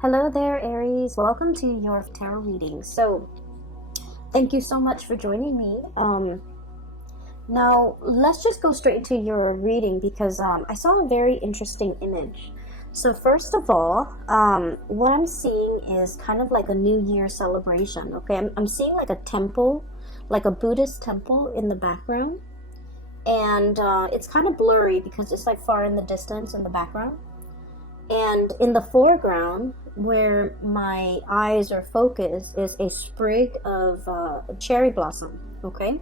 Hello there, Aries. Welcome to your tarot reading. So, thank you so much for joining me. Now, let's just go straight into your reading because I saw a very interesting image. So, first of all, what I'm seeing is kind of like a New Year celebration. Okay, I'm seeing like a temple, like a Buddhist temple in the background, and it's kind of blurry because it's like far in the distance in the background. And in the foreground, where my eyes are focused, is a sprig of cherry blossom. Okay,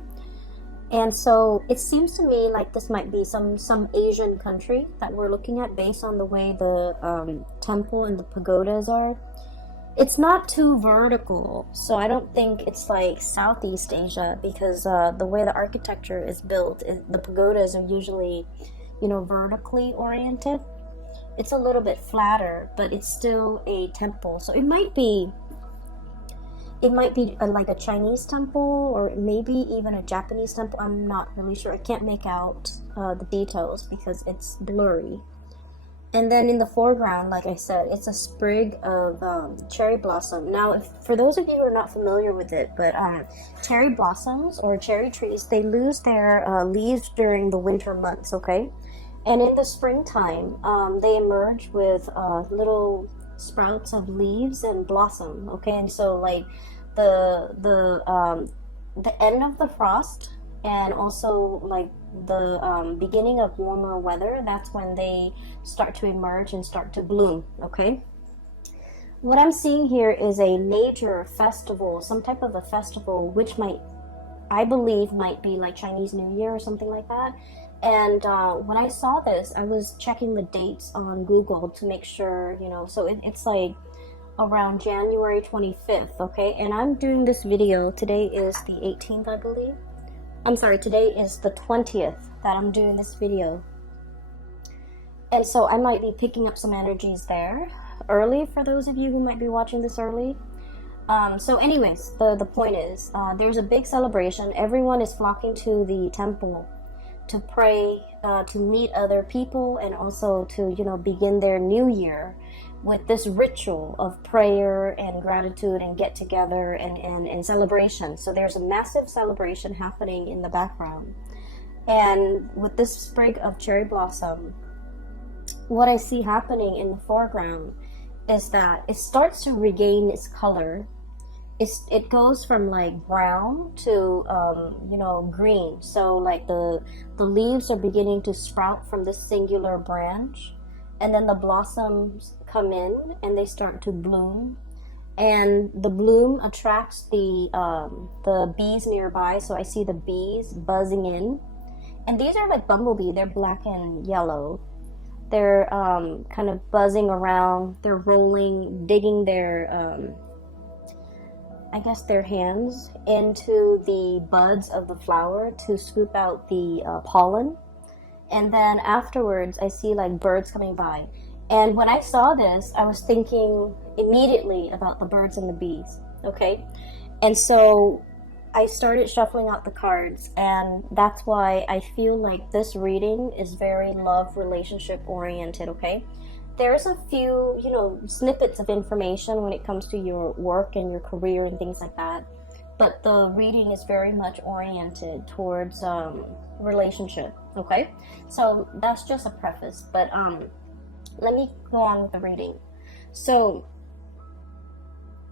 and so it seems to me like this might be some Asian country that we're looking at based on the way the temple and the pagodas are. It's not too vertical, so I don't think it's like Southeast Asia because the way the architecture is built, the pagodas are usually, vertically oriented. It's a little bit flatter, but it's still a temple. So it might be like a Chinese temple or maybe even a Japanese temple. I'm not really sure. I can't make out the details because it's blurry. And then in the foreground, like I said, it's a sprig of cherry blossom. Now, for those of you who are not familiar with it, but cherry blossoms or cherry trees, they lose their leaves during the winter months, okay? And in the springtime, they emerge with little sprouts of leaves and blossom. Okay, and so like the end of the frost, and also like the beginning of warmer weather, that's when they start to emerge and start to bloom. Okay. What I'm seeing here is a major festival, some type of a festival, which I believe might be like Chinese New Year or something like that. And when I saw this, I was checking the dates on Google to make sure, so it's like around January 25th, okay? And I'm doing this video, today is the 18th, I believe. I'm sorry, today is the 20th that I'm doing this video. And so I might be picking up some energies there early for those of you who might be watching this early. So anyways, the point is, there's a big celebration. Everyone is flocking to the temple to pray, to meet other people, and also to, begin their new year with this ritual of prayer and gratitude and get together and celebration. So there's a massive celebration happening in the background. And with this sprig of cherry blossom, what I see happening in the foreground is that it starts to regain its color. It goes from like brown to green. So like the leaves are beginning to sprout from this singular branch, and then the blossoms come in and they start to bloom, and the bloom attracts the bees nearby. So I see the bees buzzing in, and these are like bumblebee. They're black and yellow. They're kind of buzzing around. They're rolling, digging their their hands into the buds of the flower to scoop out the pollen. And then afterwards, I see like birds coming by. And when I saw this, I was thinking immediately about the birds and the bees, okay? And so I started shuffling out the cards, and that's why I feel like this reading is very love relationship oriented, okay? There's a few, snippets of information when it comes to your work and your career and things like that. But the reading is very much oriented towards relationship, okay? So that's just a preface, but let me go on with the reading. So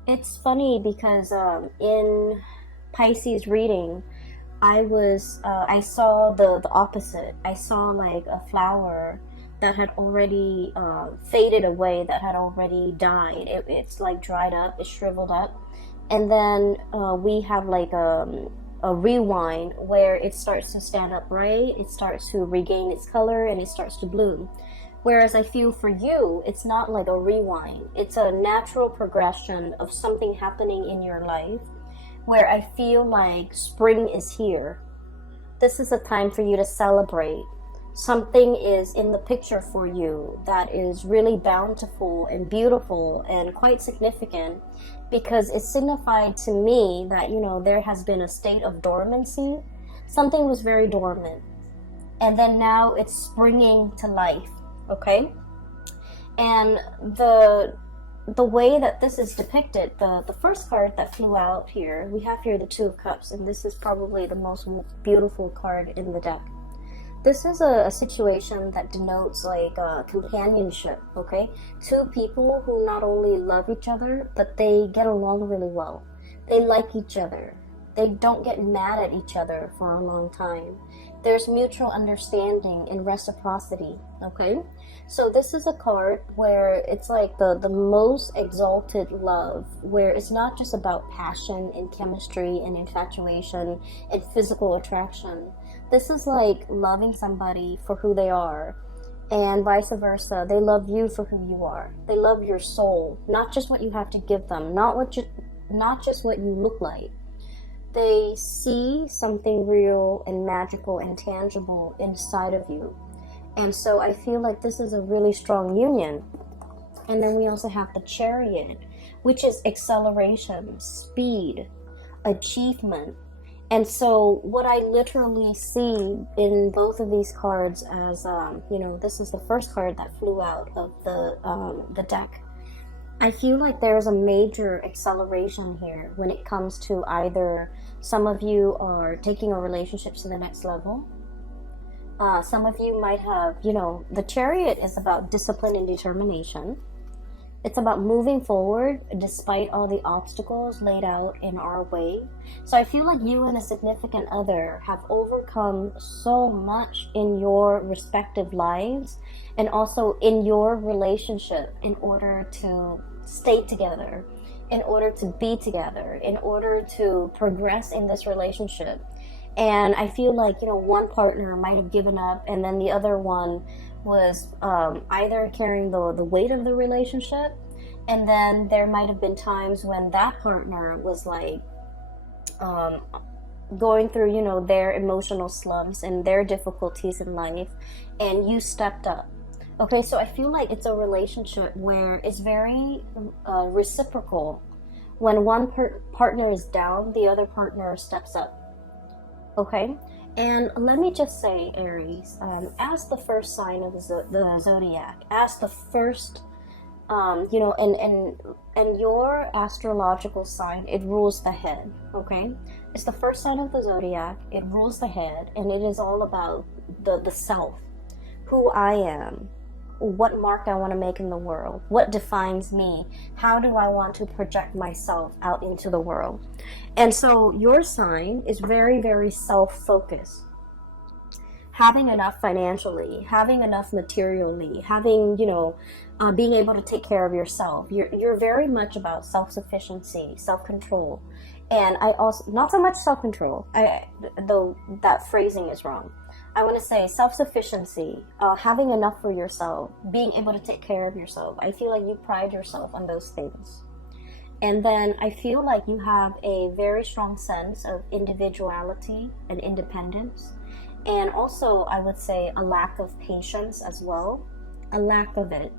it's funny because in Pisces reading, I saw the opposite. I saw like a flower that had already faded away, that had already died. It's like dried up, it's shriveled up. And then we have like a rewind where it starts to stand upright, it starts to regain its color, and it starts to bloom. Whereas I feel for you, it's not like a rewind. It's a natural progression of something happening in your life where I feel like spring is here. This is a time for you to celebrate. Something is in the picture for you that is really bountiful and beautiful and quite significant, because it signified to me that, there has been a state of dormancy. Something was very dormant. And then now it's springing to life, okay? And the the way that this is depicted, the first card that flew out here, we have here the Two of Cups, and this is probably the most beautiful card in the deck. This is a situation that denotes like companionship, okay? Two people who not only love each other, but they get along really well. They like each other. They don't get mad at each other for a long time. There's mutual understanding and reciprocity, okay? So this is a card where it's like the most exalted love, where it's not just about passion and chemistry and infatuation and physical attraction. This is like loving somebody for who they are, and vice versa. They love you for who you are. They love your soul, not just what you have to give them, not just what you look like. They see something real and magical and tangible inside of you. And so I feel like this is a really strong union. And then we also have the Chariot, which is acceleration, speed, achievement. And so what I literally see in both of these cards as, this is the first card that flew out of the deck. I feel like there's a major acceleration here when it comes to either some of you are taking a relationship to the next level. Some of you might have, the Chariot is about discipline and determination. It's about moving forward despite all the obstacles laid out in our way. So I feel like you and a significant other have overcome so much in your respective lives and also in your relationship in order to stay together, in order to be together, in order to progress in this relationship. And I feel like, one partner might have given up and then the other one was either carrying the weight of the relationship, and then there might have been times when that partner was like going through, their emotional slumps and their difficulties in life, and you stepped up. Okay, so I feel like it's a relationship where it's very reciprocal. When one partner is down, the other partner steps up. Okay, and let me just say, Aries, as the first sign of the zodiac, as the first, and your astrological sign, it rules the head. Okay, it's the first sign of the zodiac. It rules the head, and it is all about the self, who I am, what mark I want to make in the world, what defines me, how do I want to project myself out into the world. And so your sign is very, very self-focused. Having enough financially, having enough materially, having, being able to take care of yourself. You're very much about self-sufficiency, self-control. And I also, not so much self-control, though that phrasing is wrong. I want to say self-sufficiency, having enough for yourself, being able to take care of yourself. I feel like you pride yourself on those things. And then I feel like you have a very strong sense of individuality and independence. And also, I would say a lack of patience as well, a lack of it.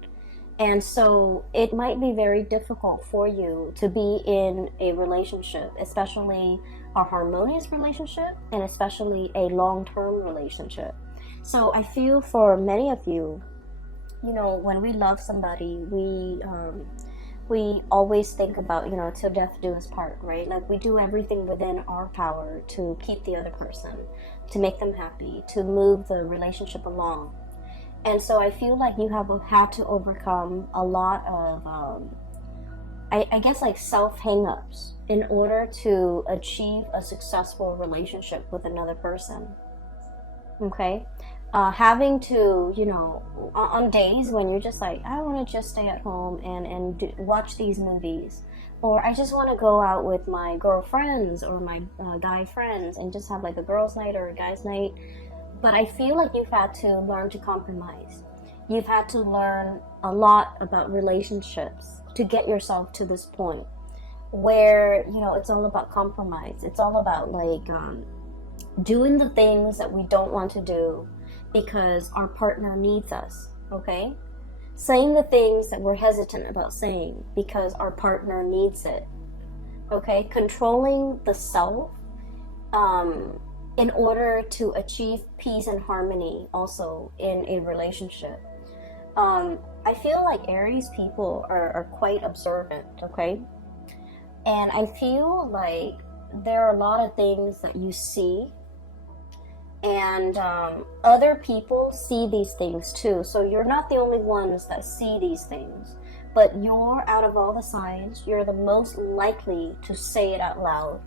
And so it might be very difficult for you to be in a relationship, especially a harmonious relationship, and especially a long-term relationship. So I feel for many of you, when we love somebody, we always think about, till death do us part, right? Like we do everything within our power to keep the other person, to make them happy, to move the relationship along. And so I feel like you have had to overcome a lot of, I guess, like self-hang-ups in order to achieve a successful relationship with another person. Okay? Having to, on days when you're just like, I want to just stay at home and watch these movies. Or I just want to go out with my girlfriends or my guy friends and just have like a girls' night or a guys' night. But I feel like you've had to learn to compromise. You've had to learn a lot about relationships to get yourself to this point where, it's all about compromise. It's all about like doing the things that we don't want to do because our partner needs us, okay? Saying the things that we're hesitant about saying because our partner needs it, okay? Controlling the self, in order to achieve peace and harmony also in a relationship. I feel like Aries people are quite observant, okay? And I feel like there are a lot of things that you see, and other people see these things too. So you're not the only ones that see these things, but you're, out of all the signs, you're the most likely to say it out loud.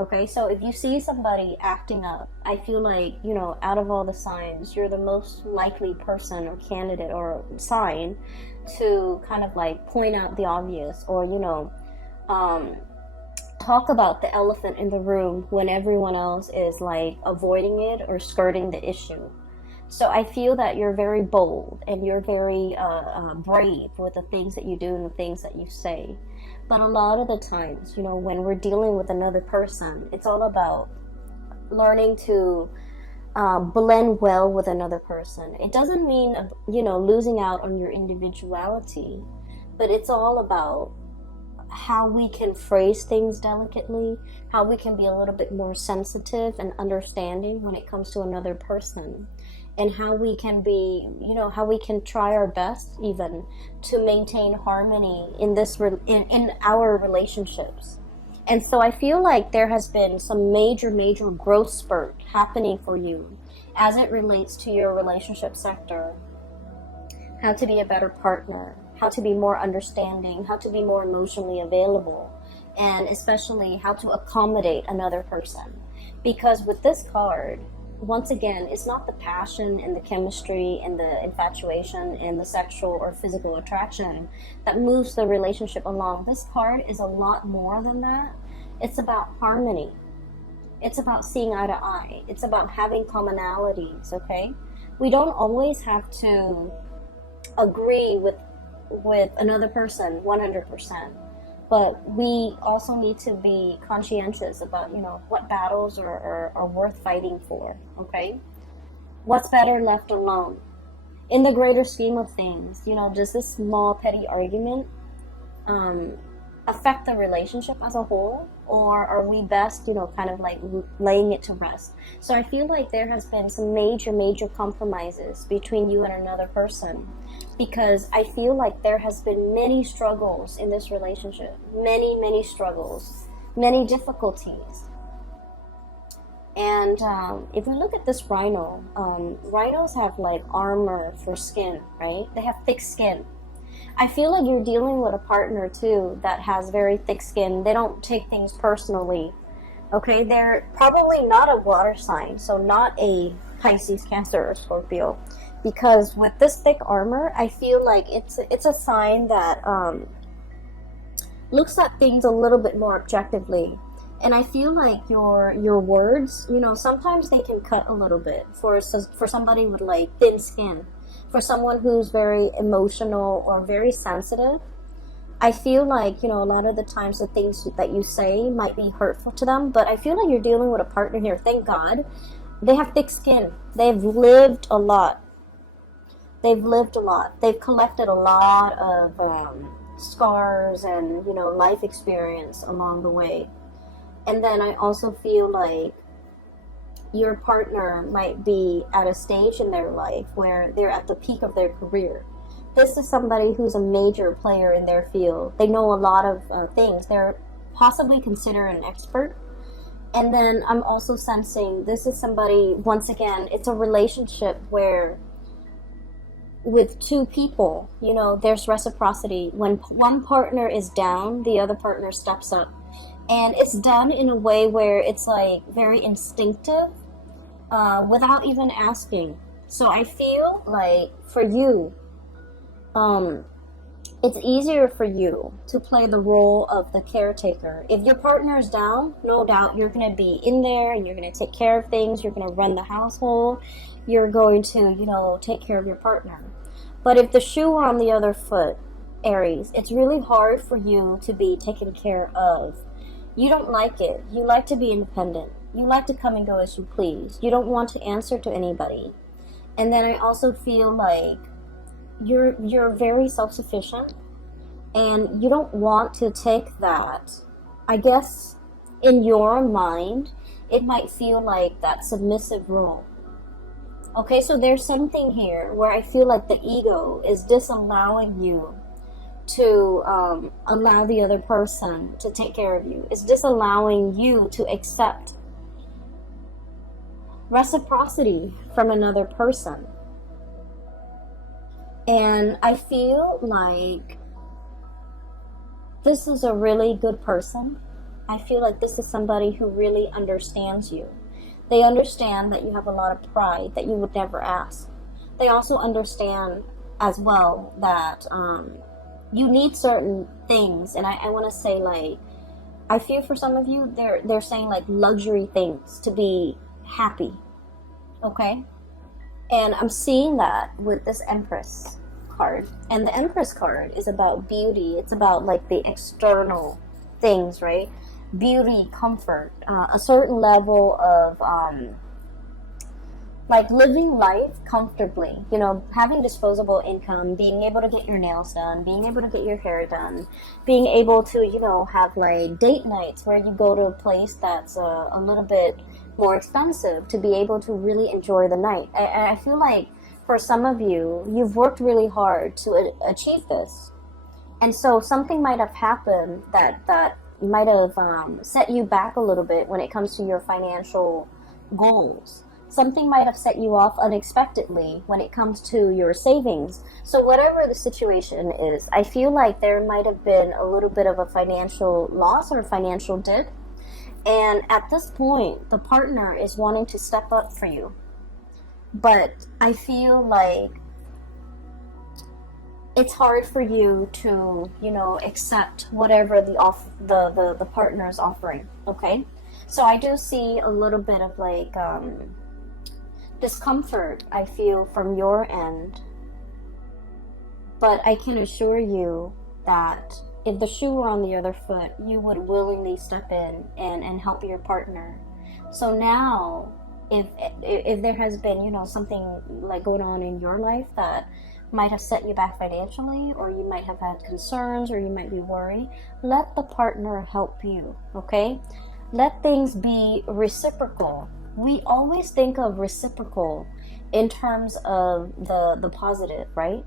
Okay, so if you see somebody acting up, I feel like, you know, out of all the signs, you're the most likely person or candidate or sign to kind of like point out the obvious, or, you know, talk about the elephant in the room when everyone else is like avoiding it or skirting the issue. So I feel that you're very bold and you're very brave with the things that you do and the things that you say. But a lot of the times, you know, when we're dealing with another person, it's all about learning to blend well with another person. It doesn't mean, you know, losing out on your individuality, but it's all about how we can phrase things delicately, how we can be a little bit more sensitive and understanding when it comes to another person, and how we can be, you know, how we can try our best even to maintain harmony in this in our relationships. And so I feel like there has been some major growth spurt happening for you as it relates to your relationship sector. How to be a better partner, how to be more understanding, how to be more emotionally available, and especially how to accommodate another person. Because with this card, once again, it's not the passion and the chemistry and the infatuation and the sexual or physical attraction that moves the relationship along. This card is a lot more than that. It's about harmony. It's about seeing eye to eye. It's about having commonalities, okay? We don't always have to agree with another person 100%. But we also need to be conscientious about, you know, what battles are worth fighting for, okay? What's better left alone? In the greater scheme of things, you know, does this small petty argument affect the relationship as a whole? Or are we best, you know, kind of like laying it to rest? So I feel like there has been some major compromises between you and another person, because I feel like there has been many struggles in this relationship, many struggles, many difficulties. And if we look at this rhino, rhinos have like armor for skin, right? They have thick skin. I feel like you're dealing with a partner too that has very thick skin. They don't take things personally, okay? They're probably not a water sign, so not a Pisces, Cancer, or Scorpio. Because with this thick armor, I feel like it's a sign that looks at things a little bit more objectively. And I feel like your words, you know, sometimes they can cut a little bit for somebody with like thin skin. For someone who's very emotional or very sensitive, I feel like, you know, a lot of the times the things that you say might be hurtful to them. But I feel like you're dealing with a partner here. Thank God. They have thick skin. They've lived a lot. They've lived a lot. They've collected a lot of scars and, you know, life experience along the way. And then I also feel like your partner might be at a stage in their life where they're at the peak of their career. This is somebody who's a major player in their field. They know a lot of things. They're possibly considered an expert. And then I'm also sensing this is somebody, once again, it's a relationship where with two people, you know, there's reciprocity. When one partner is down, the other partner steps up. And it's done in a way where it's like very instinctive, without even asking. So I feel like for you, it's easier for you to play the role of the caretaker. If your partner is down, no doubt you're going to be in there and you're going to take care of things. You're going to run the household. You're going to, you know, take care of your partner. But if the shoe were on the other foot, Aries, it's really hard for you to be taken care of. You don't like it. You like to be independent. You like to come and go as you please. You don't want to answer to anybody. And then I also feel like you're very self-sufficient, and you don't want to take that. I guess in your mind, it might feel like that submissive role. Okay, so there's something here where I feel like the ego is disallowing you to allow the other person to take care of you. It's disallowing you to accept reciprocity from another person. And I feel like this is a really good person. I feel like this is somebody who really understands you. They understand that you have a lot of pride that you would never ask. They also understand as well that you need certain things. And I want to say, like, I feel for some of you, they're saying like luxury things to be happy. Okay? And I'm seeing that with this Empress card. And the Empress card is about beauty. It's about like the external things, right? Beauty, comfort, a certain level of like living life comfortably, you know, having disposable income, being able to get your nails done, being able to get your hair done, being able to, you know, have like date nights where you go to a place that's a little bit more expensive to be able to really enjoy the night. I feel like for some of you, you've worked really hard to achieve this. And so something might have happened that might have set you back a little bit when it comes to your financial goals. Something might have set you off unexpectedly when it comes to your savings. So whatever the situation is, I feel like there might have been a little bit of a financial loss or financial dip. And at this point, the partner is wanting to step up for you. But I feel like it's hard for you to, you know, accept whatever the partner is offering, okay? So I do see a little bit of like discomfort, I feel, from your end. But I can assure you that if the shoe were on the other foot, you would willingly step in and help your partner. So now, if there has been, you know, something like going on in your life that might have set you back financially, or you might have had concerns, or you might be worried, let the partner help you, okay? Let things be reciprocal. We always think of reciprocal in terms of the positive, right?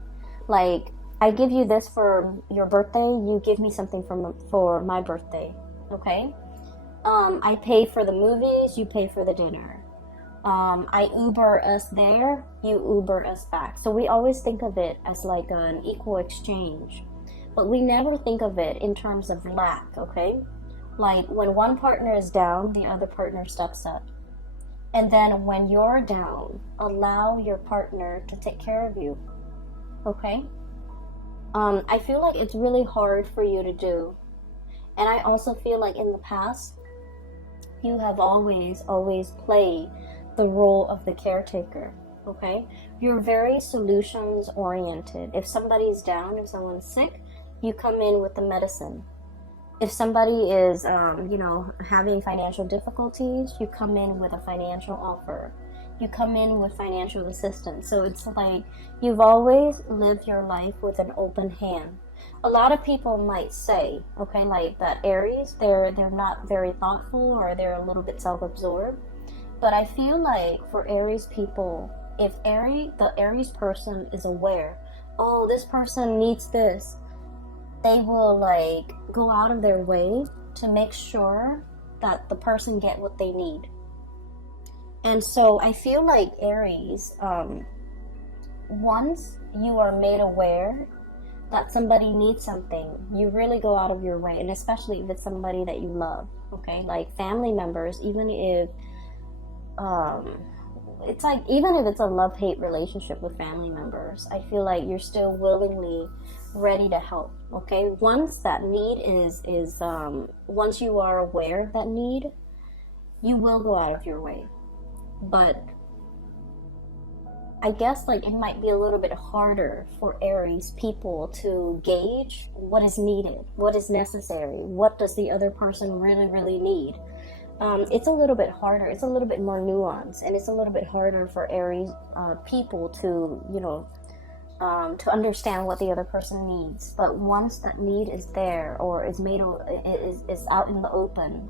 Like, I give you this for your birthday, you give me something for my birthday, okay? I pay for the movies, you pay for the dinner. I Uber us there, you Uber us back. So we always think of it as like an equal exchange. But we never think of it in terms of lack, okay? Like when one partner is down, the other partner steps up. And then when you're down, allow your partner to take care of you, okay? I feel like it's really hard for you to do. And I also feel like in the past, you have always played the role of the caretaker, okay? You're very solutions oriented. If somebody's down, if someone's sick, you come in with the medicine. If somebody is, you know, having financial difficulties, you come in with a financial offer. You come in with financial assistance. So it's like you've always lived your life with an open hand. A lot of people might say, okay, like that Aries, they're not very thoughtful, or they're a little bit self-absorbed. But I feel like for Aries people, if the Aries person is aware, oh, this person needs this, they will like go out of their way to make sure that the person get what they need. And so I feel like Aries, once you are made aware that somebody needs something, you really go out of your way. And especially if it's somebody that you love, okay? Like family members, even if it's like, even if it's a love-hate relationship with family members, I feel like you're still willingly ready to help, okay? Once that need is once you are aware of that need, you will go out of your way. But I guess like it might be a little bit harder for Aries people to gauge what is needed, what is necessary, what does the other person really need. It's a little bit harder, it's a little bit more nuanced, and it's a little bit harder for Aries people to, you know, to understand what the other person needs. But once that need is there, or is made, is out in the open,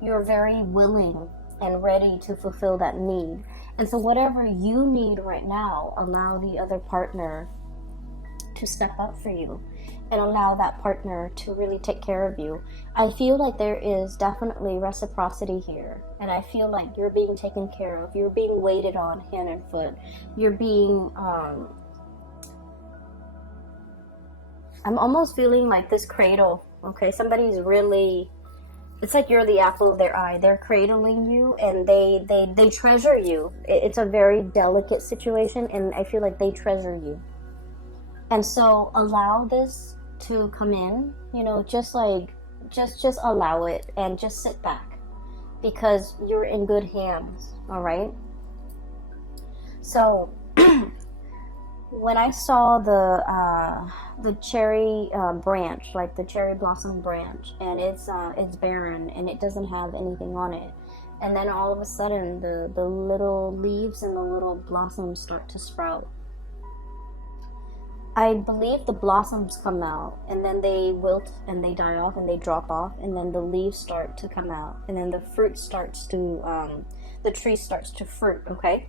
you're very willing and ready to fulfill that need. And so whatever you need right now, allow the other partner to step up for you and allow that partner to really take care of you. I feel like there is definitely reciprocity here, and I feel like you're being taken care of. You're being waited on hand and foot. You're being I'm almost feeling like this cradle. Okay, somebody's really, it's like you're the apple of their eye. They're cradling you, and they treasure you. It's a very delicate situation, and I feel like they treasure you. And so allow this to come in, you know, just allow it and just sit back, because you're in good hands. All right. So when I saw the cherry branch, like the cherry blossom branch, and it's barren and it doesn't have anything on it, and then all of a sudden the little leaves and the little blossoms start to sprout. I believe the blossoms come out, and then they wilt and they die off and they drop off, and then the leaves start to come out, and then the fruit starts to the tree starts to fruit. Okay,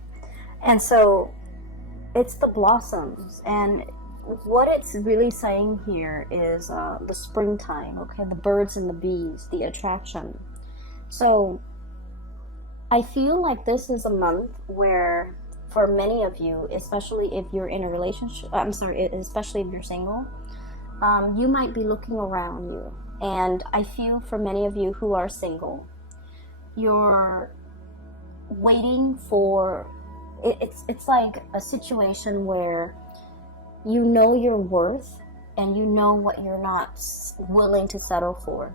and so it's the blossoms, and what it's really saying here is the springtime. Okay, the birds and the bees, the attraction. So I feel like this is a month where, for many of you, especially if you're in a relationship, especially if you're single, you might be looking around you. And I feel for many of you who are single, you're waiting for, it's like a situation where you know your worth and you know what you're not willing to settle for.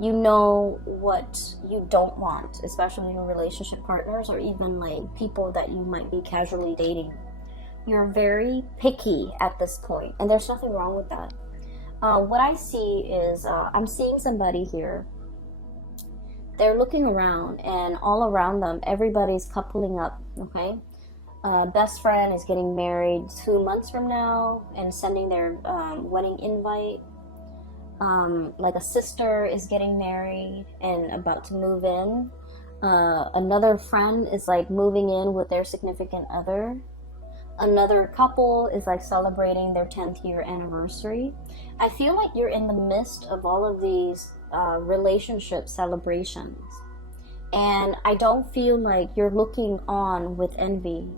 You know what you don't want, especially your relationship partners or even like people that you might be casually dating. You're very picky at this point, and there's nothing wrong with that. What I see is I'm seeing somebody here. They're looking around, and all around them, everybody's coupling up, okay? Best friend is getting married 2 months from now and sending their wedding invite. Like a sister is getting married and about to move in. Another friend is like moving in with their significant other. Another couple is like celebrating their 10th year anniversary. I feel like you're in the midst of all of these relationship celebrations. And I don't feel like you're looking on with envy.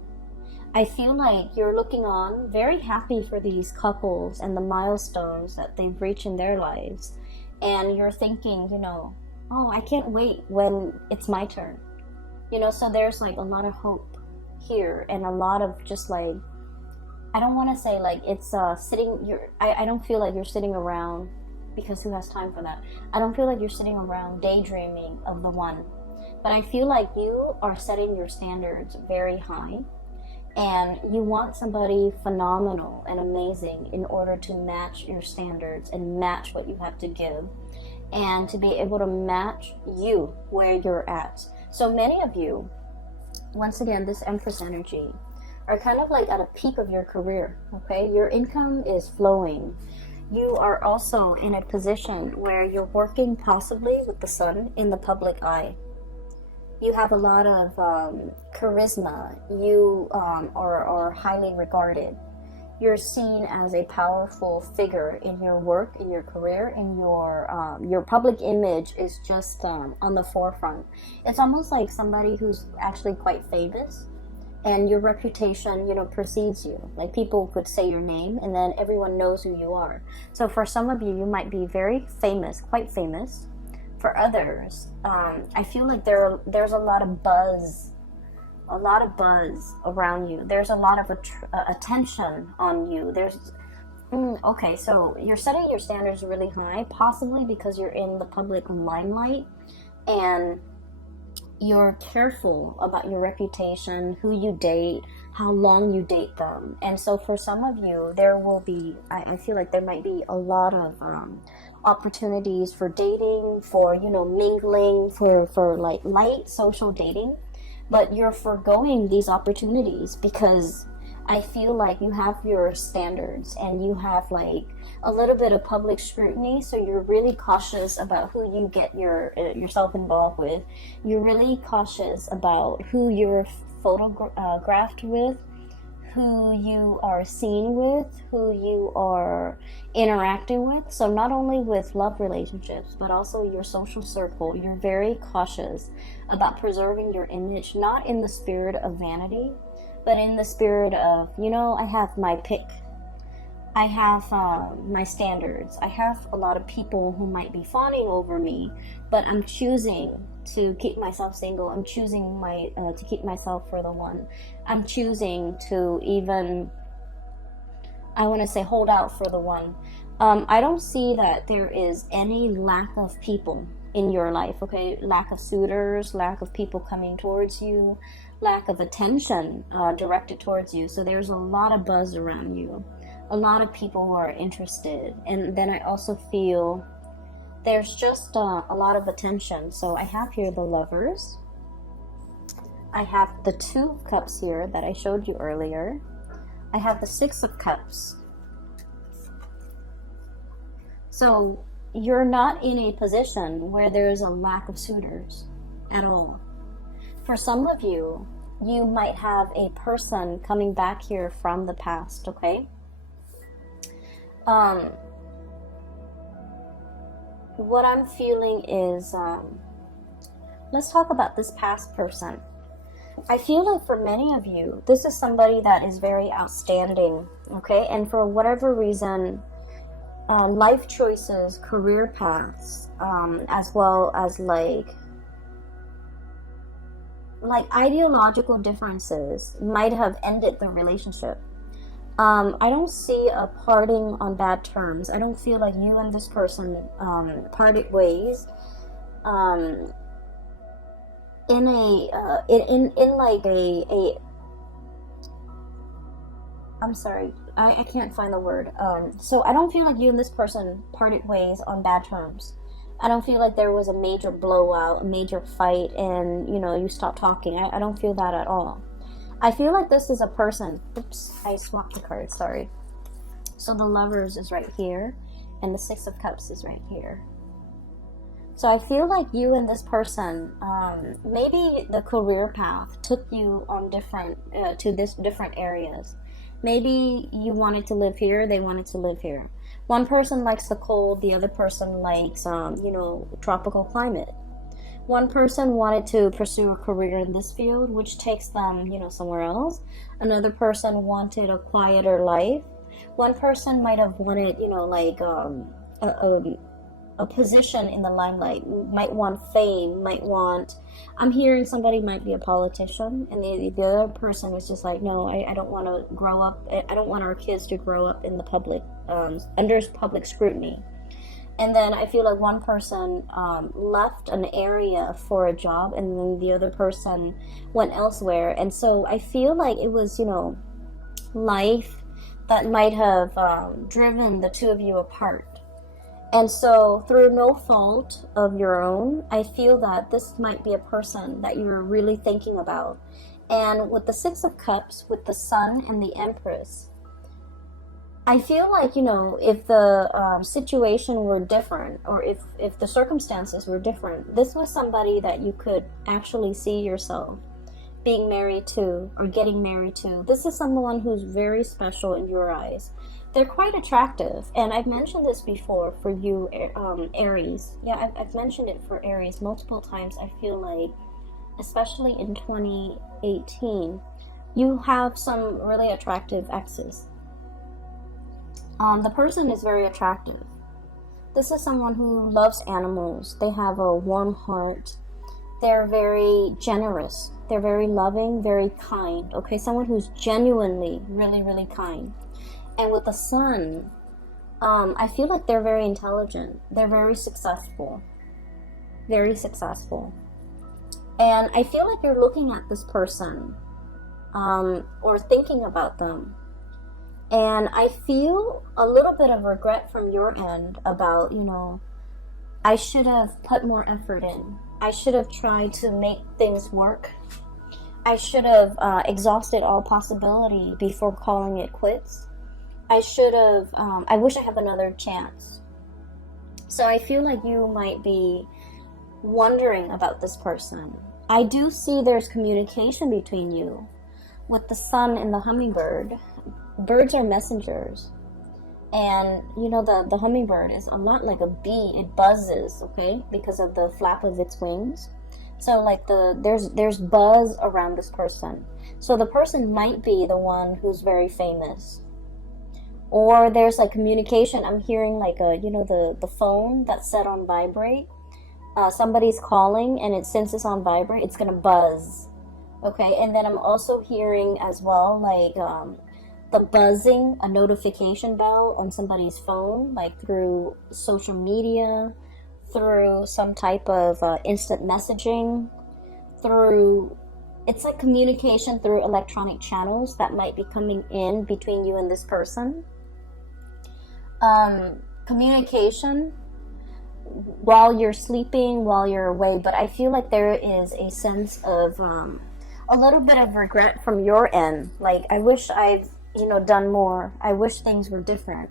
I feel like you're looking on very happy for these couples and the milestones that they've reached in their lives. And you're thinking, you know, oh, I can't wait when it's my turn. You know, so there's like a lot of hope here, and a lot of just like, I don't want to say like it's I don't feel like you're sitting around, because who has time for that? I don't feel like you're sitting around daydreaming of the one. But I feel like you are setting your standards very high. And you want somebody phenomenal and amazing in order to match your standards and match what you have to give, and to be able to match you where you're at. So many of you, once again, this Empress energy, are kind of like at a peak of your career, okay? Your income is flowing. You are also in a position where you're working possibly with the sun in the public eye. You have a lot of charisma. You are highly regarded. You're seen as a powerful figure in your work, in your career, in your public image is just on the forefront. It's almost like somebody who's actually quite famous, and your reputation, you know, precedes you. Like people could say your name, and then everyone knows who you are. So for some of you, you might be very famous, quite famous. For others, I feel like there's a lot of buzz around you. There's a lot of attention on you. Okay, so you're setting your standards really high, possibly because you're in the public limelight, and you're careful about your reputation, who you date, how long you date them. And so for some of you, there will be, I feel like there might be a lot of opportunities for dating, for, you know, mingling, for like light social dating, but you're foregoing these opportunities because I feel like you have your standards and you have like a little bit of public scrutiny, so you're really cautious about who you get yourself involved with. You're really cautious about who you're photographed with, who you are seen with, who you are interacting with. So not only with love relationships, but also your social circle. You're very cautious about preserving your image, not in the spirit of vanity, but in the spirit of, you know, I have my pick. I have my standards. I have a lot of people who might be fawning over me, but I'm choosing to keep myself single. I'm choosing to keep myself for the one. I'm choosing to even, I want to say, hold out for the one. I don't see that there is any lack of people in your life, okay? Lack of suitors, lack of people coming towards you, lack of attention directed towards you. So there's a lot of buzz around you, a lot of people who are interested. And then I also feel there's just a lot of attention. So I have here the Lovers. I have the Two of Cups here that I showed you earlier. I have the Six of Cups. So you're not in a position where there's a lack of suitors at all. For some of you, you might have a person coming back here from the past, okay? What I'm feeling is, let's talk about this past person. I feel like for many of you, this is somebody that is very outstanding, okay? And for whatever reason, life choices, career paths, as well as like ideological differences might have ended the relationship. I don't see a parting on bad terms. I don't feel like you and this person parted ways in like a I'm sorry, I can't find the word. So I don't feel like you and this person parted ways on bad terms. I don't feel like there was a major blowout, a major fight, and, you know, you stopped talking. I don't feel that at all. I feel like this is a person. Oops, I swapped the card, sorry. So the Lovers is right here, and the Six of Cups is right here. So I feel like you and this person, maybe the career path took you on different areas. Maybe you wanted to live here, they wanted to live here. One person likes the cold, the other person likes, tropical climate. One person wanted to pursue a career in this field, which takes them, somewhere else. Another person wanted a quieter life. One person might have wanted, a position in the limelight, might want fame, I'm hearing somebody might be a politician, and the other person was just like, no, I don't want to grow up, I don't want our kids to grow up in the public, under public scrutiny. And then I feel like one person left an area for a job, and then the other person went elsewhere. And so I feel like it was, life that might have driven the two of you apart. And so through no fault of your own, I feel that this might be a person that you're really thinking about. And with the Six of Cups, with the Sun and the Empress, I feel like, if the situation were different, or if the circumstances were different, this was somebody that you could actually see yourself being married to or getting married to. This is someone who's very special in your eyes. They're quite attractive, and I've mentioned this before for you, Aries. Yeah, I've mentioned it for Aries multiple times. I feel like, especially in 2018, you have some really attractive exes. The person is very attractive. This is someone who loves animals. They have a warm heart. They're very generous. They're very loving, very kind. Okay, someone who's genuinely really, really kind. And with the Sun, I feel like they're very intelligent. They're very successful. Very successful. And I feel like you're looking at this person, or thinking about them. And I feel a little bit of regret from your end about, I should have put more effort in. I should have tried to make things work. I should have exhausted all possibility before calling it quits. I should have, I wish I have another chance. So I feel like you might be wondering about this person. I do see there's communication between you. With the sun and the hummingbird, birds are messengers. And you know, the hummingbird is a lot like a bee. It buzzes, okay, because of the flap of its wings. So like there's buzz around this person. So the person might be the one who's very famous. Or there's like communication. I'm hearing like a, you know, the phone that's set on vibrate. Somebody's calling, and since it's on vibrate, it's gonna buzz. Okay, and then I'm also hearing as well like the buzzing, a notification bell on somebody's phone, like through social media, through some type of instant messaging, through, it's like communication through electronic channels that might be coming in between you and this person. Communication while you're sleeping, while you're away, but I feel like there is a sense of a little bit of regret from your end. Like, I wish I've, you know, done more. I wish things were different.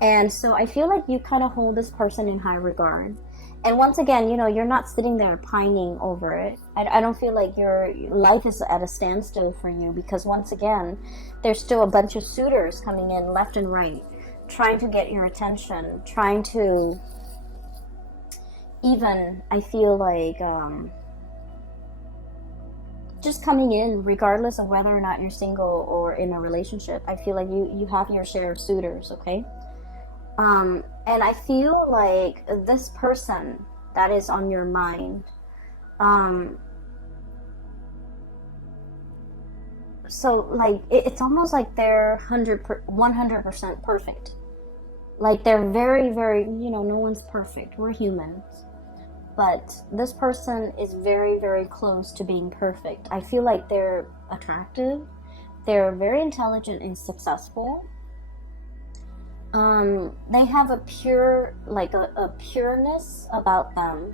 And so I feel like you kind of hold this person in high regard. And once again, you know, you're not sitting there pining over it. I don't feel like your life is at a standstill for you, because once again, there's still a bunch of suitors coming in left and right, trying to get your attention, trying to even, I feel like, just coming in regardless of whether or not you're single or in a relationship. I feel like you have your share of suitors, okay? And I feel like this person that is on your mind, so like it's almost like they're 100% perfect. Like they're very, very, you know, no one's perfect. We're humans. But this person is very, very close to being perfect. I feel like they're attractive. They're very intelligent and successful. They have a pure, like a pureness about them,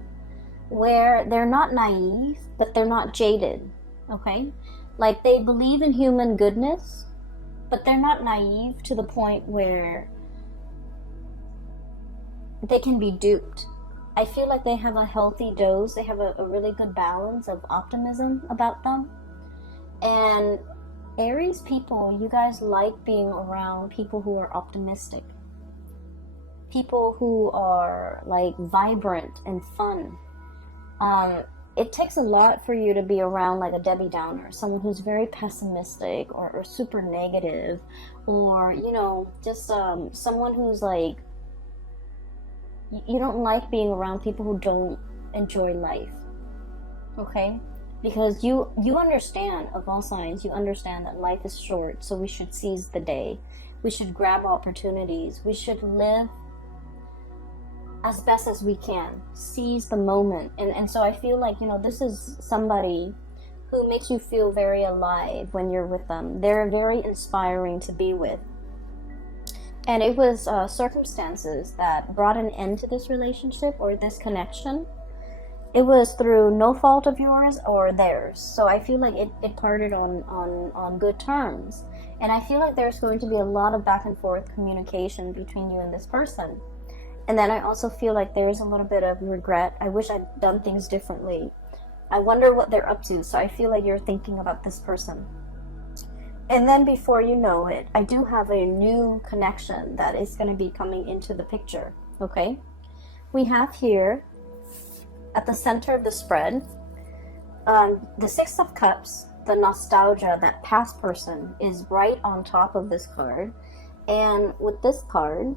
where they're not naive, but they're not jaded, okay? Like they believe in human goodness, but they're not naive to the point where they can be duped. I feel like they have a healthy dose. They have a really good balance of optimism about them. And Aries people, you guys like being around people who are optimistic. People who are like vibrant and fun. It takes a lot for you to be around like a Debbie Downer, someone who's very pessimistic or super negative, or, you know, just someone who's like, you don't like being around people who don't enjoy life, okay? Because you understand, of all signs, you understand that life is short, so we should seize the day. We should grab opportunities. We should live as best as we can. Seize the moment. And so I feel like, you know, this is somebody who makes you feel very alive when you're with them. They're very inspiring to be with. And it was circumstances that brought an end to this relationship or this connection. It was through no fault of yours or theirs. So I feel like it parted on good terms. And I feel like there's going to be a lot of back and forth communication between you and this person. And then I also feel like there's a little bit of regret. I wish I'd done things differently. I wonder what they're up to. So I feel like you're thinking about this person. And then before you know it, I do have a new connection that is going to be coming into the picture, okay? We have here, at the center of the spread, the Six of Cups, the nostalgia, that past person, is right on top of this card. And with this card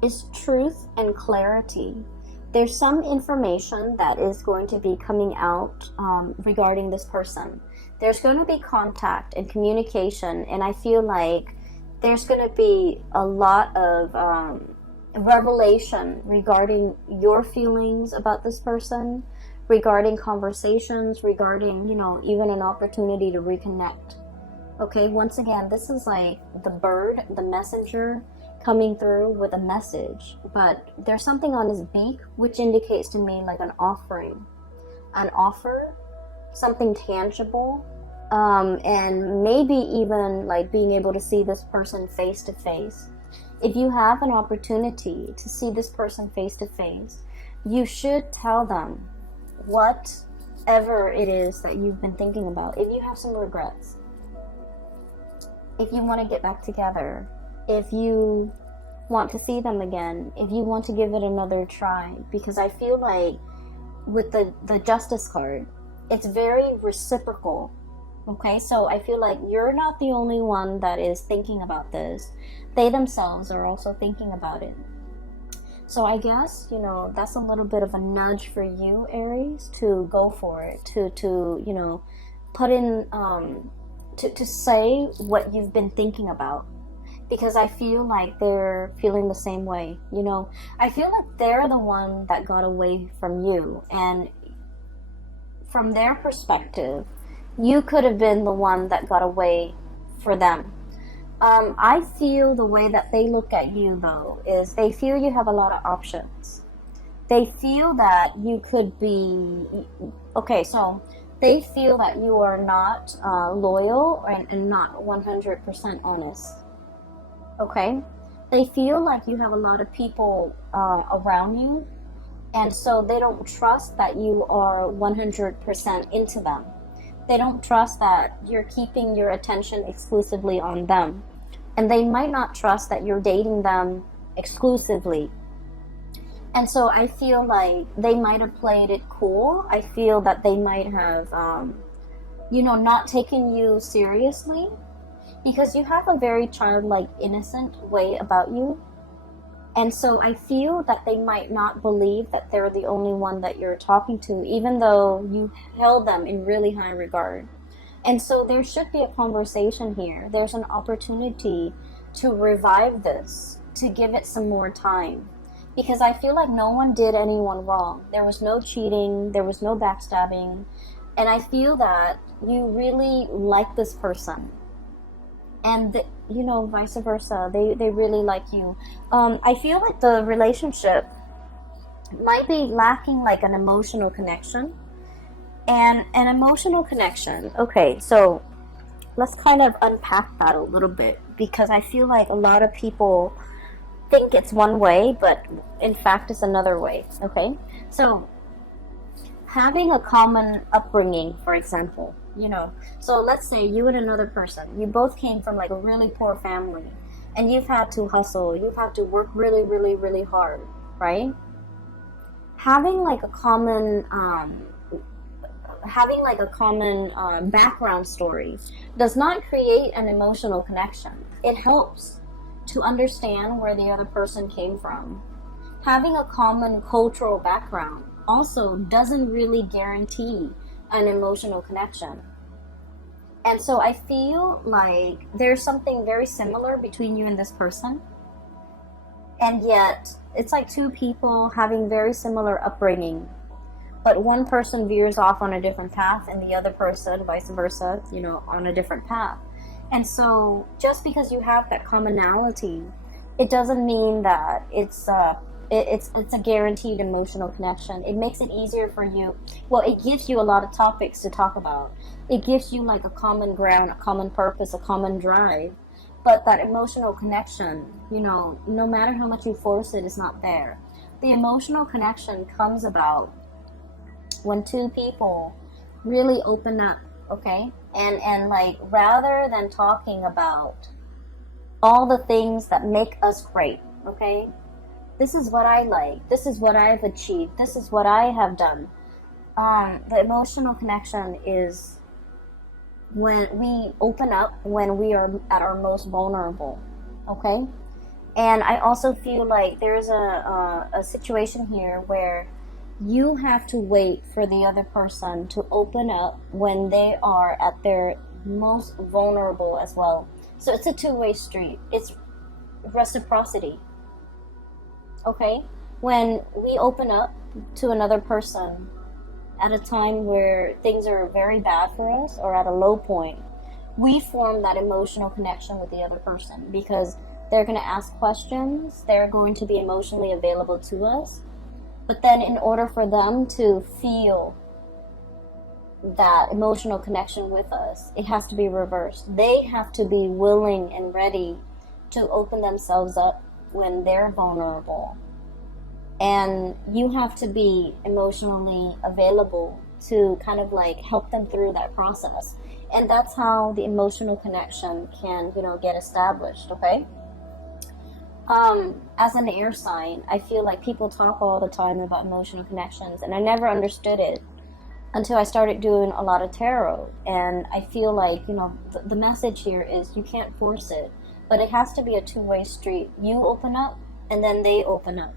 is truth and clarity. There's some information that is going to be coming out regarding this person. There's going to be contact and communication, and I feel like there's going to be a lot of revelation regarding your feelings about this person, regarding conversations, regarding, you know, even an opportunity to reconnect. Okay, once again, this is like the bird, the messenger, coming through with a message, but there's something on his beak which indicates to me like an offering, an offer, something tangible, and maybe even like being able to see this person face to face. If you have an opportunity to see this person face to face, you should tell them whatever it is that you've been thinking about. If you have some regrets, if you want to get back together, if you want to see them again, if you want to give it another try, because I feel like with the Justice card, it's very reciprocal. Okay, so I feel like you're not the only one that is thinking about this. They themselves are also thinking about it. So I guess, you know, that's a little bit of a nudge for you, Aries, to go for it, to you know, put in, to say what you've been thinking about. Because I feel like they're feeling the same way, you know. I feel like they're the one that got away from you. And from their perspective, you could have been the one that got away for them. I feel the way that they look at you, though, is they feel you have a lot of options. They feel that you could be... Okay, so they feel that you are not loyal and not 100% honest. Okay? They feel like you have a lot of people around you, and so they don't trust that you are 100% into them. They don't trust that you're keeping your attention exclusively on them. And they might not trust that you're dating them exclusively. And so I feel like they might have played it cool. I feel that they might have, you know, not taken you seriously. Because you have a very childlike, innocent way about you. And so I feel that they might not believe that they're the only one that you're talking to, even though you held them in really high regard. And so there should be a conversation here. There's an opportunity to revive this, to give it some more time. Because I feel like no one did anyone wrong. There was no cheating, there was no backstabbing. And I feel that you really like this person. And, you know, vice versa. They really like you. I feel like the relationship might be lacking like an emotional connection. And an emotional connection. Okay, so let's kind of unpack that a little bit. Because I feel like a lot of people think it's one way, but in fact it's another way. Okay? So, having a common upbringing, for example. You know, so let's say you and another person, you both came from like a really poor family, and you've had to hustle, you've had to work really, really, really hard, right? Having like a common, background story does not create an emotional connection. It helps to understand where the other person came from. Having a common cultural background also doesn't really guarantee an emotional connection. And so I feel like there's something very similar between you and this person. And yet, it's like two people having very similar upbringing. But one person veers off on a different path and the other person, vice versa, you know, on a different path. And so, just because you have that commonality, it doesn't mean that it's a guaranteed emotional connection. It makes it easier for you. Well, it gives you a lot of topics to talk about. It gives you like a common ground, a common purpose, a common drive. But that emotional connection, you know, no matter how much you force it, is not there. The emotional connection comes about when two people really open up, okay? And like, rather than talking about all the things that make us great, okay? This is what I like. This is what I've achieved. This is what I have done. The emotional connection is when we open up, when we are at our most vulnerable. Okay? And I also feel like there's a situation here where you have to wait for the other person to open up when they are at their most vulnerable as well. So it's a two-way street. It's reciprocity. Okay? When we open up to another person at a time where things are very bad for us or at a low point, we form that emotional connection with the other person because they're going to ask questions, they're going to be emotionally available to us. But then in order for them to feel that emotional connection with us, it has to be reversed. They have to be willing and ready to open themselves up when they're vulnerable. And you have to be emotionally available to kind of like help them through that process. And that's how the emotional connection can, get established, okay? As an air sign, I feel like people talk all the time about emotional connections, and I never understood it until I started doing a lot of tarot. And I feel like, the message here is you can't force it, but it has to be a two-way street. You open up, and then they open up.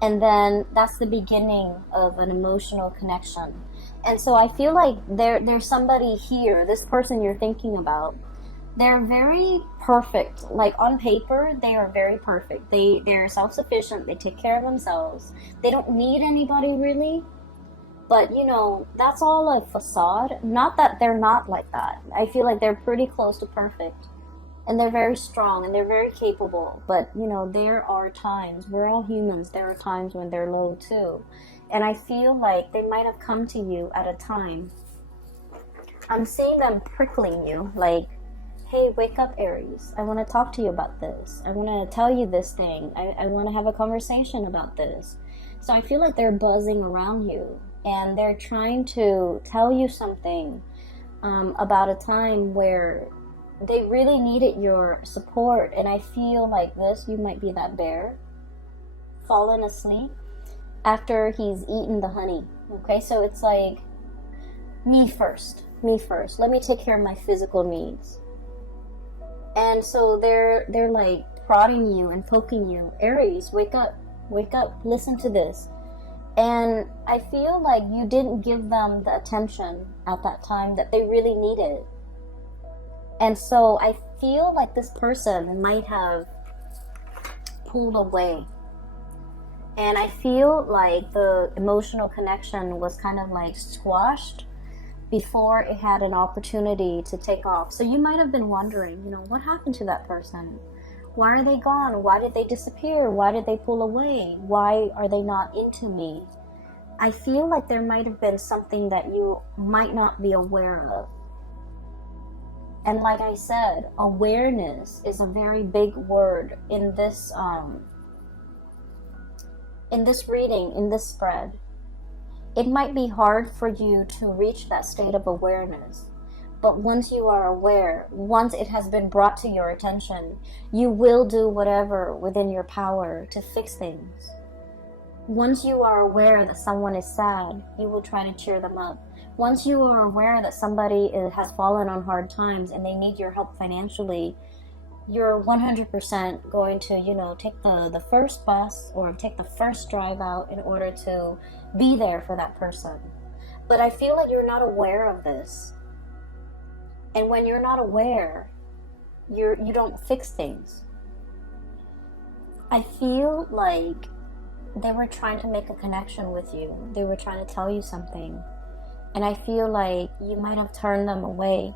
And then that's the beginning of an emotional connection. And so I feel like there's somebody here, this person you're thinking about, they're very perfect. Like on paper, they are very perfect. They're self-sufficient. They take care of themselves. They don't need anybody really. But, that's all a facade. Not that they're not like that. I feel like they're pretty close to perfect. And they're very strong and they're very capable. But, there are times, we're all humans, there are times when they're low too. And I feel like they might have come to you at a time. I'm seeing them prickling you, like, hey, wake up, Aries. I want to talk to you about this. I want to tell you this thing. I want to have a conversation about this. So I feel like they're buzzing around you. And they're trying to tell you something about a time where they really needed your support. And I feel like you might be that bear fallen asleep after he's eaten the honey. Okay, so it's like, me first. Let me take care of my physical needs. And so they're like prodding you and poking you. Aries, wake up, listen to this. And I feel like you didn't give them the attention at that time that they really needed. And so I feel like this person might have pulled away. And I feel like the emotional connection was kind of like squashed before it had an opportunity to take off. So you might have been wondering, what happened to that person? Why are they gone? Why did they disappear? Why did they pull away? Why are they not into me? I feel like there might have been something that you might not be aware of. And like I said, awareness is a very big word in this reading, in this spread. It might be hard for you to reach that state of awareness. But once you are aware, once it has been brought to your attention, you will do whatever within your power to fix things. Once you are aware that someone is sad, you will try to cheer them up. Once you are aware that somebody has fallen on hard times and they need your help financially, you're 100% going to, take the first bus or take the first drive out in order to be there for that person. But I feel like you're not aware of this. And when you're not aware, you don't fix things. I feel like they were trying to make a connection with you. They were trying to tell you something. And I feel like you might have turned them away.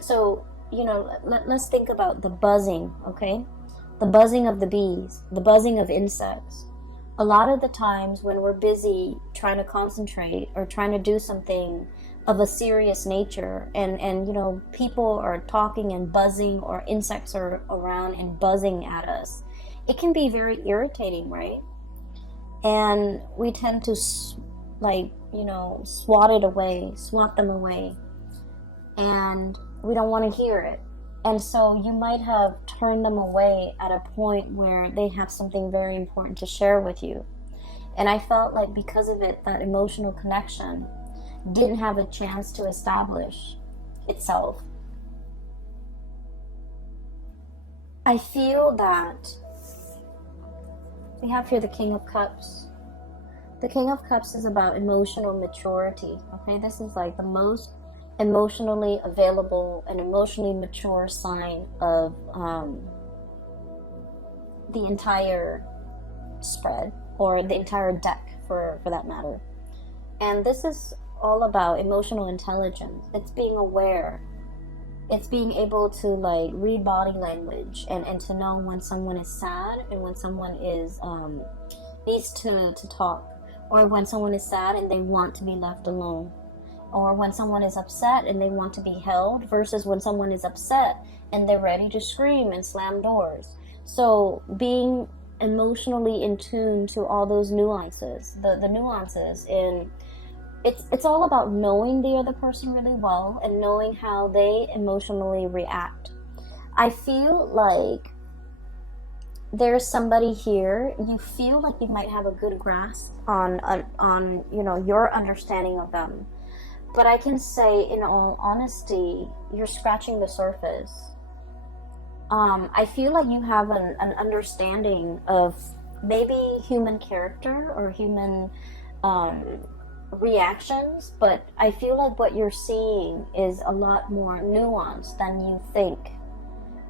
So, let's think about the buzzing, okay? The buzzing of the bees, the buzzing of insects. A lot of the times when we're busy trying to concentrate or trying to do something of a serious nature, and people are talking and buzzing, or insects are around and buzzing at us, it can be very irritating, right? And we tend to swat them away, and we don't want to hear it. And so you might have turned them away at a point where they have something very important to share with you. And I felt like because of it, that emotional connection didn't have a chance to establish itself. I feel that we have here the King of Cups. The King of Cups is about emotional maturity. Okay, this is like the most emotionally available and emotionally mature sign of the entire spread, or the entire deck for that matter. And this is all about emotional intelligence. It's being aware. It's being able to read body language and to know when someone is sad and when someone is needs to talk, or when someone is sad and they want to be left alone. or when someone is upset and they want to be held, versus when someone is upset and they're ready to scream and slam doors. So being emotionally in tune to all those nuances, the nuances in it's all about knowing the other person really well and knowing how they emotionally react. I feel like there's somebody here, you feel like you might have a good grasp on you know, your understanding of them. But I can say, in all honesty, you're scratching the surface. I feel like you have an understanding of maybe human character or human reactions, but I feel like what you're seeing is a lot more nuanced than you think.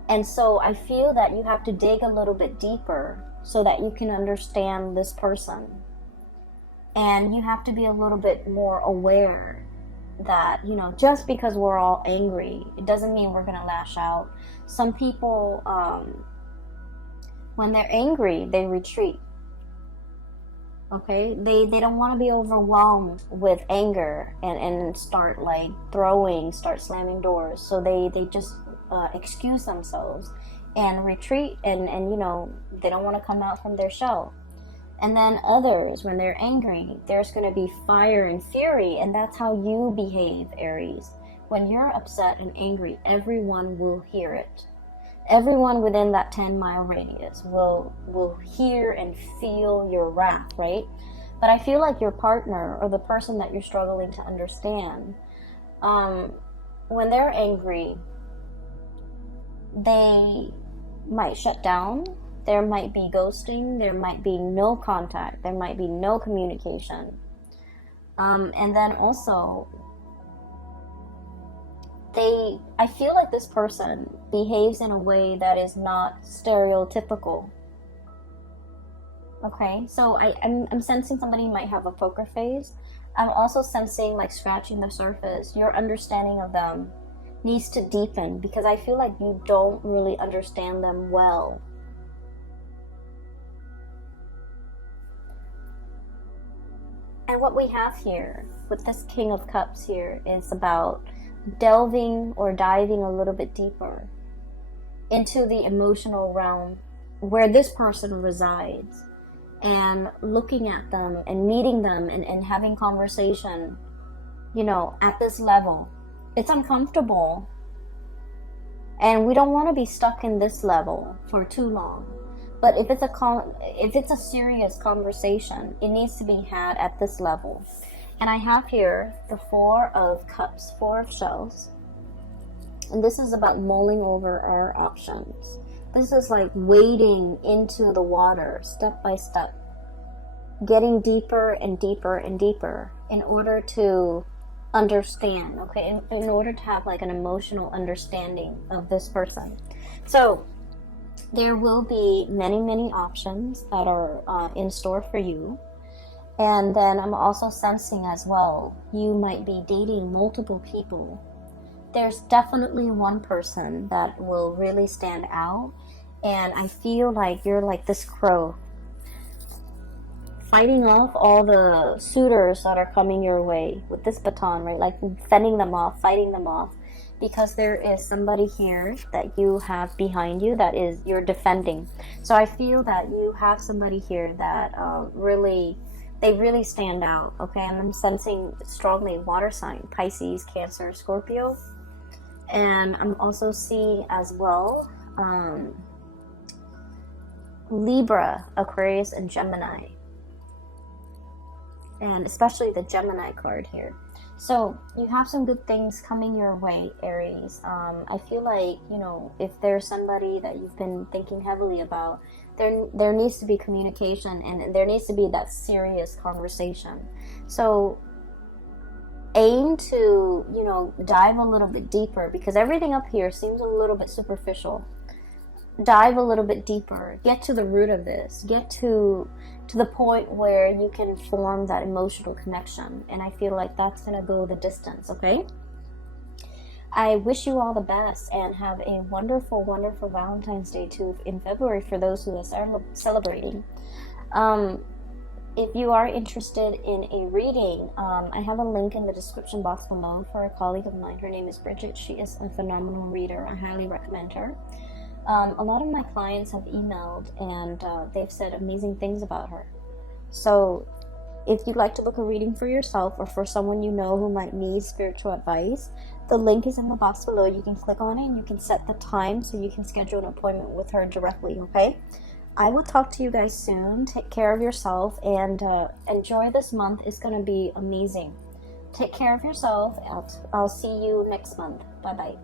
And so I feel that you have to dig a little bit deeper so that you can understand this person. And you have to be a little bit more aware that, you know, just because we're all angry, it doesn't mean we're going to lash out. Some people, when they're angry, they retreat. Okay? They don't want to be overwhelmed with anger and start like start slamming doors. So they just excuse themselves and retreat and you know, they don't want to come out from their shell. And then others, when they're angry, there's going to be fire and fury, and that's how you behave, Aries. When you're upset and angry, everyone will hear it. Everyone within that 10-mile radius will hear and feel your wrath, right? But I feel like your partner or the person that you're struggling to understand, when they're angry, they might shut down. There might be ghosting, there might be no contact, there might be no communication. And then also, I feel like this person behaves in a way that is not stereotypical. Okay, so I'm sensing somebody might have a poker face. I'm also sensing like scratching the surface. Your understanding of them needs to deepen because I feel like you don't really understand them well. And what we have here with this King of Cups here is about delving or diving a little bit deeper into the emotional realm where this person resides and looking at them and meeting them and having conversation, you know, at this level. It's uncomfortable and we don't want to be stuck in this level for too long. But if it's a serious conversation, it needs to be had at this level. And I have here the Four of Cups, Four of Shells. And this is about mulling over our options. This is like wading into the water step by step, getting deeper and deeper and deeper in order to understand, okay? In order to have like an emotional understanding of this person. So there will be many options that are in store for you. And then I'm also sensing as well, you might be dating multiple people. There's definitely one person that will really stand out. And I feel like you're like this crow, fighting off all the suitors that are coming your way with this baton, right? Like fending them off, fighting them off. Because there is somebody here that you have behind you that is you're defending. So I feel that you have somebody here that they really stand out, okay? And I'm sensing strongly water sign, Pisces, Cancer, Scorpio. And I'm also seeing as well Libra, Aquarius, and Gemini. And especially the Gemini card here. So you have some good things coming your way, Aries. I feel like, you know, if there's somebody that you've been thinking heavily about, there needs to be communication and there needs to be that serious conversation. So aim to, you know, dive a little bit deeper because everything up here seems a little bit superficial. Dive a little bit deeper. Get to the root of this. Get to the point where you can form that emotional connection. And I feel like that's going to go the distance, okay? I wish you all the best and have a wonderful, wonderful Valentine's Day too in February for those who are celebrating. if you are interested in a reading, I have a link in the description box below for a colleague of mine. Her name is Bridget. She is a phenomenal reader. I highly recommend her. A lot of my clients have emailed and they've said amazing things about her. So if you'd like to book a reading for yourself or for someone you know who might need spiritual advice, the link is in the box below. You can click on it and you can set the time so you can schedule an appointment with her directly, okay? I will talk to you guys soon. Take care of yourself and enjoy this month. It's going to be amazing. Take care of yourself. I'll see you next month. Bye-bye.